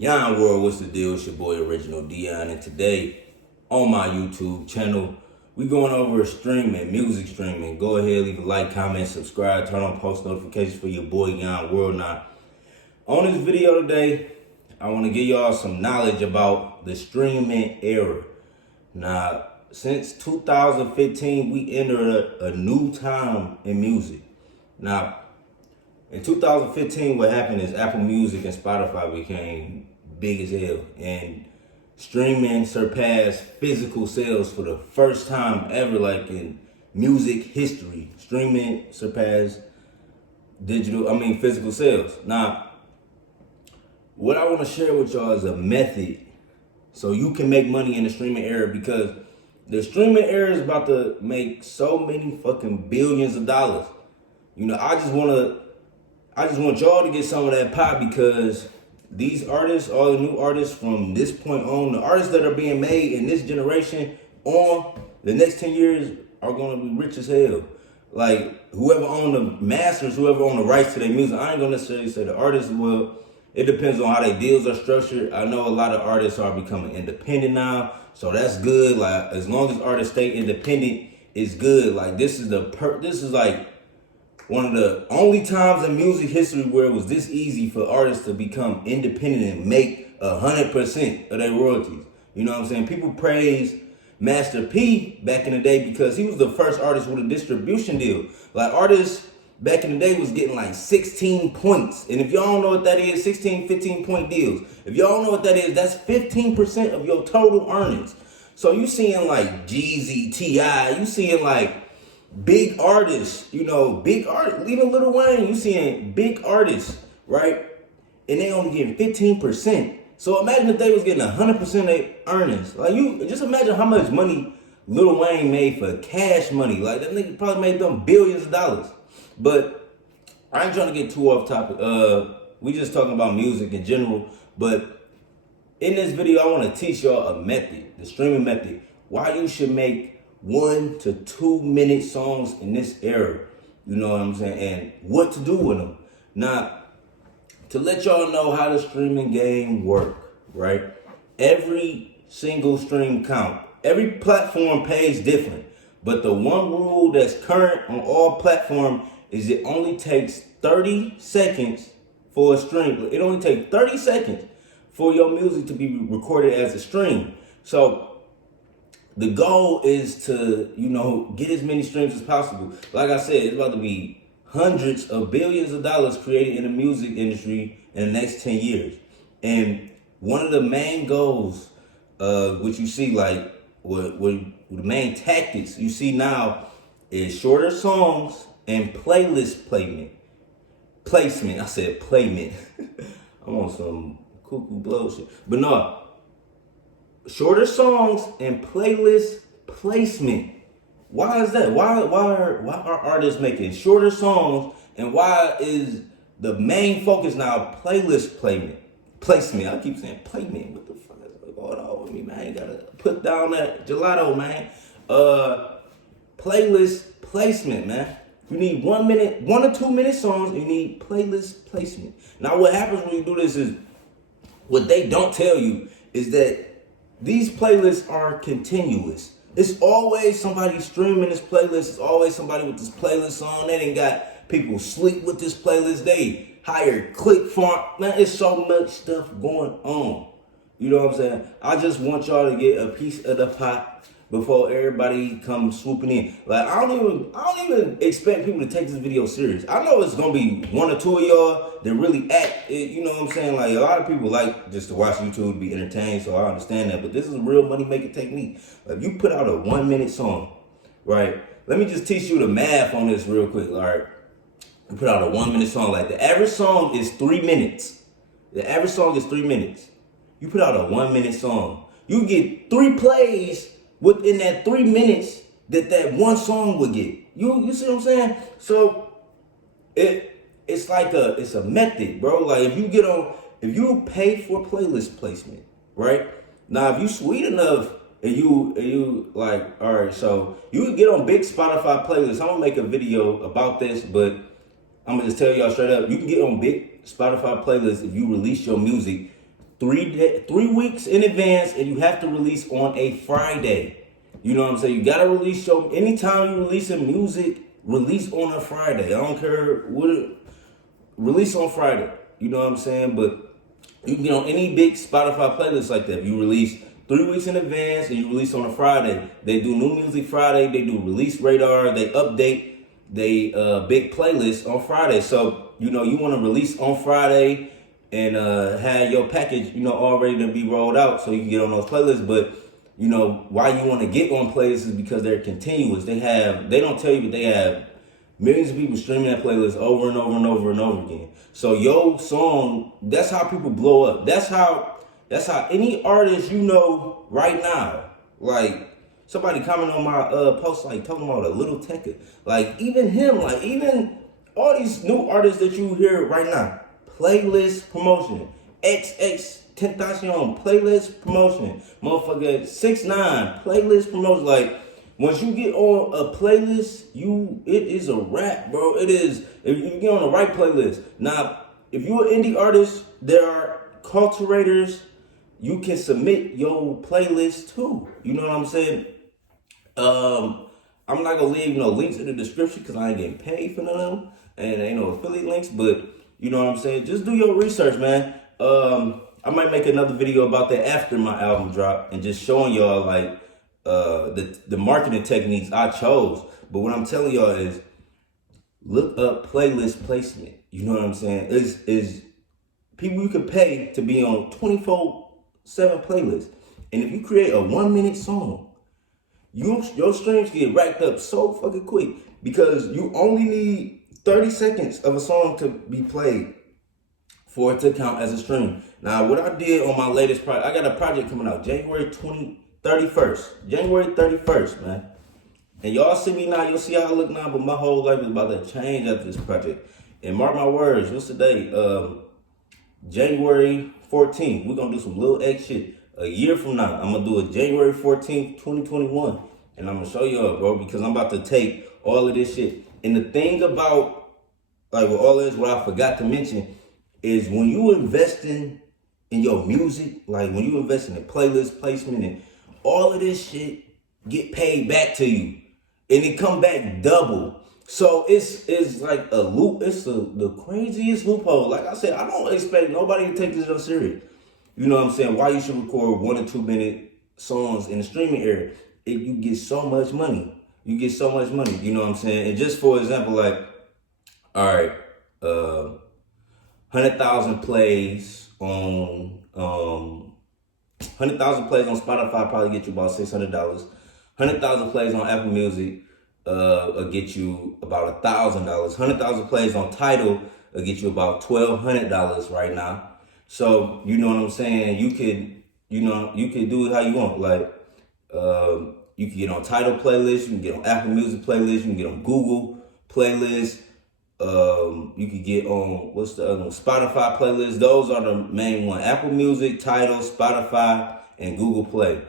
Yon World, what's the deal? It's your boy Original Dion, and today on my YouTube channel, we going over streaming, music streaming. Go ahead, leave a like, comment, subscribe, turn on post notifications for your boy Yon World. Now, on this video today, I want to give y'all some knowledge about the streaming era. Now, since 2015, we entered a new time in music. Now, in 2015, what happened is Apple Music and Spotify became big as hell, and streaming surpassed physical sales for the first time ever, like in music history. Streaming surpassed physical sales. Now, what I want to share with y'all is a method so you can make money in the streaming era, because the streaming era is about to make so many fucking billions of dollars. I just want y'all to get some of that pie, because these artists, all the new artists from this point on, the artists that are being made in this generation on the next 10 years are going to be rich as hell. Like, whoever own the masters, whoever own the rights to their music, I ain't going to necessarily say the artists will. It depends on how their deals are structured. I know a lot of artists are becoming independent now, so that's good. Like, as long as artists stay independent, it's good. Like, this is like one of the only times in music history where it was this easy for artists to become independent and make 100% of their royalties. You know what I'm saying? People praise Master P back in the day because he was the first artist with a distribution deal. Like, artists back in the day was getting like 16 points. And if y'all don't know what that is, 16, 15 point deals. If y'all don't know what that is, that's 15% of your total earnings. So you seeing like Jeezy, T.I., you seeing like big artists, even Lil Wayne, you seeing big artists, right? And they only getting 15%. So imagine if they was getting 100% of their earnings. Like, you just imagine how much money Lil Wayne made for cash money. Like, that nigga probably made them billions of dollars. But I ain't trying to get too off topic. We just talking about music in general. But in this video, I want to teach y'all a method, the streaming method, why you should make 1 to 2 minute songs in this era. You know what I'm saying? And what to do with them. Now, to let y'all know how the streaming game work, right? Every single stream count. Every platform pays different. But the one rule that's current on all platforms is it only takes 30 seconds for a stream. It only takes 30 seconds for your music to be recorded as a stream. So the goal is to, get as many streams as possible. Like I said, it's about to be hundreds of billions of dollars created in the music industry in the next 10 years. And one of the main goals, which you see, like, what the main tactics you see now is shorter songs and playlist placement. I said playment. I'm on some cuckoo blow shit. But no, shorter songs and playlist placement. Why is that? Why are artists making shorter songs, and why is the main focus now playlist placement? I keep saying playment. What the fuck is going on with me, man? You gotta put down that gelato, man. Playlist placement, man. You need 1 to 2 minute songs, and you need playlist placement. Now, what happens when you do this is, what they don't tell you is that these playlists are continuous. It's always somebody streaming this playlist. It's always somebody with this playlist on. They done got people sleep with this playlist. They hire click farm. Man, it's so much stuff going on. You know what I'm saying? I just want y'all to get a piece of the pot before everybody comes swooping in. Like, I don't even expect people to take this video serious. I know it's gonna be 1 or 2 of y'all that really act it, you know what I'm saying? Like, a lot of people like just to watch YouTube to be entertained, so I understand that. But this is a real money making technique. Like, you put out a 1 minute song, right? Let me just teach you the math on this real quick. All right, you put out a 1 minute song. Like, the average song is 3 minutes. The average song is 3 minutes. You put out a 1 minute song. You get 3 plays within that 3 minutes that one song would get. You see what I'm saying? So it's a method, bro. Like, if you pay for playlist placement, right? Now, if you sweet enough and you like, all right, so you can get on big Spotify playlists. I'm gonna make a video about this, but I'm gonna just tell y'all straight up, you can get on big Spotify playlists if you release your music 3 weeks in advance, and you have to release on a Friday. You know what I'm saying? You gotta release your anytime you release a music, release on a Friday. I don't care release on Friday. You know what I'm saying? But you can get on any big Spotify playlist like that. If you release 3 weeks in advance and you release on a Friday, they do New Music Friday, they do Release Radar, they update they big playlist on Friday. So, you know, you want to release on Friday and have your package, you know, all ready to be rolled out so you can get on those playlists. But, you know, why you want to get on playlists is because they're continuous. They don't tell you, but they have millions of people streaming that playlist over and over and over and over again. So your song, that's how people blow up. That's how any artist you know right now, like somebody comment on my post, like talking about a Little Tekka, like even him, like even all these new artists that you hear right now, playlist promotion, XX Tentacion playlist promotion, motherfucker 6ix9ine playlist promotion. Like once you get on a playlist, it is a wrap, bro. It is, if you get on the right playlist. Now, if you're an indie artist, there are cultivators you can submit your playlist to. You know what I'm saying? I'm not gonna leave no links in the description because I ain't getting paid for none of them, and ain't no affiliate links. But you know what I'm saying? Just do your research, man. I might make another video about that after my album drop and just showing y'all like the marketing techniques I chose. But what I'm telling y'all is look up playlist placement. You know what I'm saying? Is people you can pay to be on 24/7 playlists. And if you create a 1-minute song, your streams get racked up so fucking quick because you only need 30 seconds of a song to be played for it to count as a stream. Now, what I did on my latest project, I got a project coming out January 31st, man. And y'all see me now, you'll see how I look now, but my whole life is about to change after this project. And mark my words, what's the date? January 14th, we're gonna do some little X shit. A year from now, I'm gonna do it January 14th, 2021. And I'm gonna show y'all, bro, because I'm about to take all of this shit. And the thing about, like, with all this, what I forgot to mention is when you investing in your music, like when you invest in the playlist placement and all of this shit get paid back to you. And it come back double. So it's like a loop. It's the craziest loophole. Like I said, I don't expect nobody to take this so serious. You know what I'm saying? Why you should record 1 or 2 minute songs in the streaming era? You get so much money. You get so much money. You know what I'm saying? And just for example, like, all right, 100,000 plays on 100,000 plays on Spotify probably get you about $600. 100,000 plays on Apple Music will get you about $1,000. 100,000 plays on Tidal will get you about $1,200 right now. So you know what I'm saying? You can do it how you want. Like you can get on Tidal playlist, you can get on Apple Music playlist, you can get on Google playlist. You can get on what's the other one? Spotify playlist. Those are the main one. Apple Music, Tidal, Spotify, and Google Play.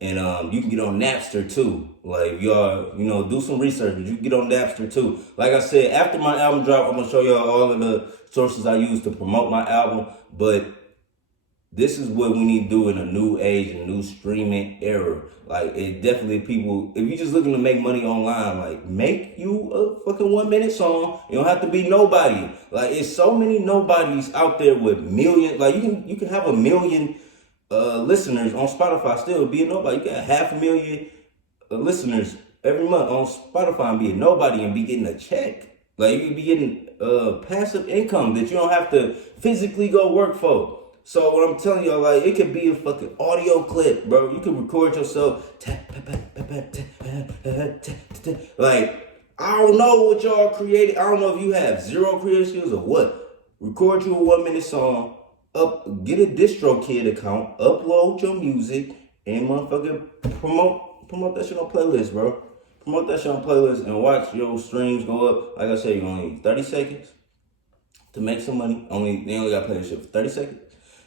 And you can get on Napster too. Like y'all, do some research, but you can get on Napster too. Like I said, after my album drop, I'm gonna show y'all all of the sources I use to promote my album. But this is what we need to do in a new age, a new streaming era. Like it definitely people, if you're just looking to make money online, like make you a fucking 1-minute song. You don't have to be nobody. Like it's so many nobodies out there with millions. Like you can have 1 million listeners on Spotify still be a nobody. You got 500,000 listeners every month on Spotify and be a nobody and be getting a check. Like you can be getting passive income that you don't have to physically go work for. So what I'm telling y'all, like, it could be a fucking audio clip, bro. You can record yourself. Like, I don't know what y'all created. I don't know if you have zero creative skills or what. Record you a 1-minute song. Get a DistroKid account. Upload your music and motherfucker promote that shit on playlist, bro. Promote that shit on playlist and watch your streams go up. Like I said, you're gonna need 30 seconds to make some money. They only gotta play this shit for 30 seconds.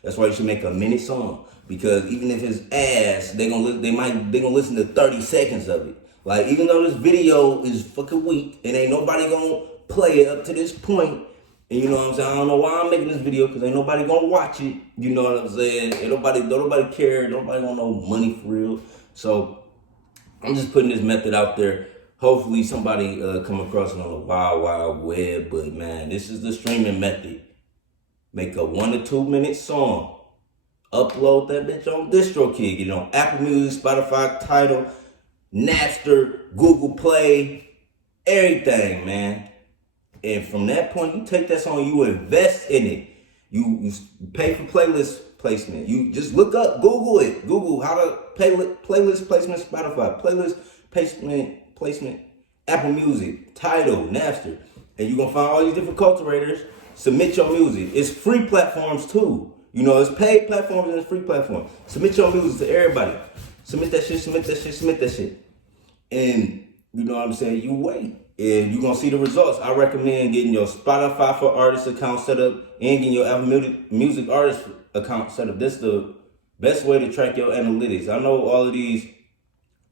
That's why you should make a minute song, because even if it's ass, they gonna listen to 30 seconds of it. Like even though this video is fucking weak and ain't nobody gonna play it up to this point, And you know what I'm saying? I don't know why I'm making this video because ain't nobody gonna watch it. You know what I'm saying? Ain't nobody care. Nobody want no money for real. So I'm just putting this method out there. Hopefully somebody come across it on the wild, wild web. But man, this is the streaming method. Make a 1 to 2 minute song. Upload that bitch on DistroKid. Get it on Apple Music, Spotify, Tidal, Napster, Google Play, everything, man. And from that point, you take that song, you invest in it. You pay for playlist placement. You just look up, Google it. Google how to pay playlist placement, Spotify, playlist placement, Apple Music, Tidal, Napster. And you're going to find all these different cultivators. Submit your music. It's free platforms too. You know, it's paid platforms and it's free platforms. Submit your music to everybody. Submit that shit. And you know what I'm saying? You wait. And you're going to see the results. I recommend getting your Spotify for Artists account set up and getting your Apple Music Artist account set up. This is the best way to track your analytics. I know all of these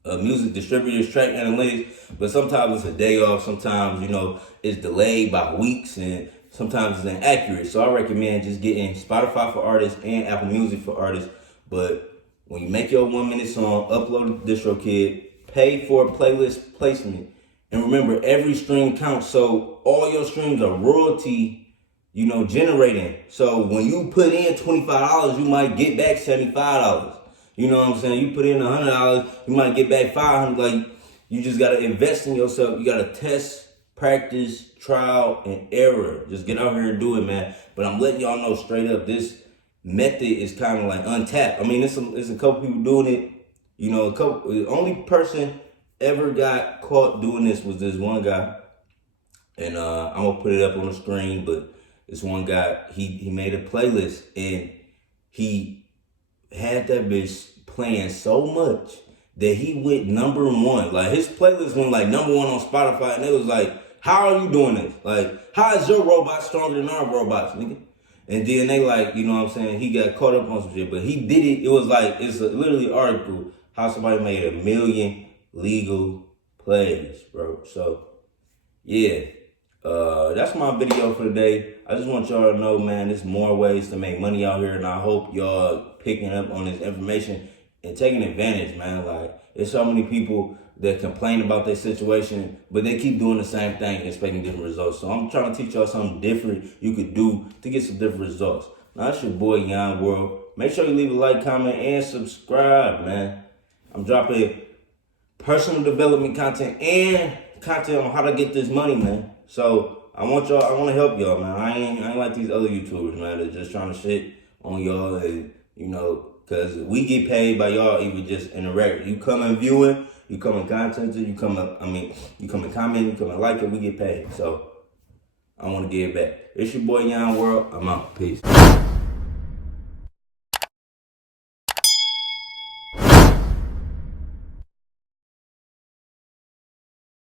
music distributors track analytics, but sometimes it's a day off. Sometimes, you know, it's delayed by weeks and sometimes it's inaccurate. So I recommend just getting Spotify for Artists and Apple Music for Artists. But when you make your 1 minute song, upload it to DistroKid, pay for playlist placement. And remember, every stream counts. So all your streams are royalty, you know, generating. So when you put in $25, you might get back $75. You know what I'm saying? You put in $100, you might get back $500. Like, you just got to invest in yourself. You got to test, practice, trial, and error. Just get out here and do it, man. But I'm letting y'all know straight up, this method is kind of like untapped. I mean, it's a couple people doing it. You know, the only person ever got caught doing this was this one guy. And I'm going to put it up on the screen, but this one guy, he made a playlist and he had that bitch playing so much that he went #1. Like, his playlist went like #1 on Spotify, and it was like, how are you doing this? Like, how is your robot stronger than our robots, nigga? And then they like, you know what I'm saying, he got caught up on some shit, but he did it. It was like, it's literally an article how somebody made 1 million legal plays, bro. So, yeah. That's my video for today. I just want y'all to know, man, there's more ways to make money out here, and I hope y'all picking up on this information and taking advantage, man. Like, there's so many people that complain about their situation, but they keep doing the same thing and expecting different results. So I'm trying to teach y'all something different you could do to get some different results. Now, that's your boy, Yon World. Make sure you leave a like, comment, and subscribe, man. I'm dropping personal development content and content on how to get this money, man. So I want to help y'all, man. I ain't like these other YouTubers, man. They're just trying to shit on y'all, and you know, cause we get paid by y'all even just interact. You come and viewing, you come and content, you come and comment, you come and like it, we get paid. So I want to give back. It's your boy Yon World. I'm out. Peace.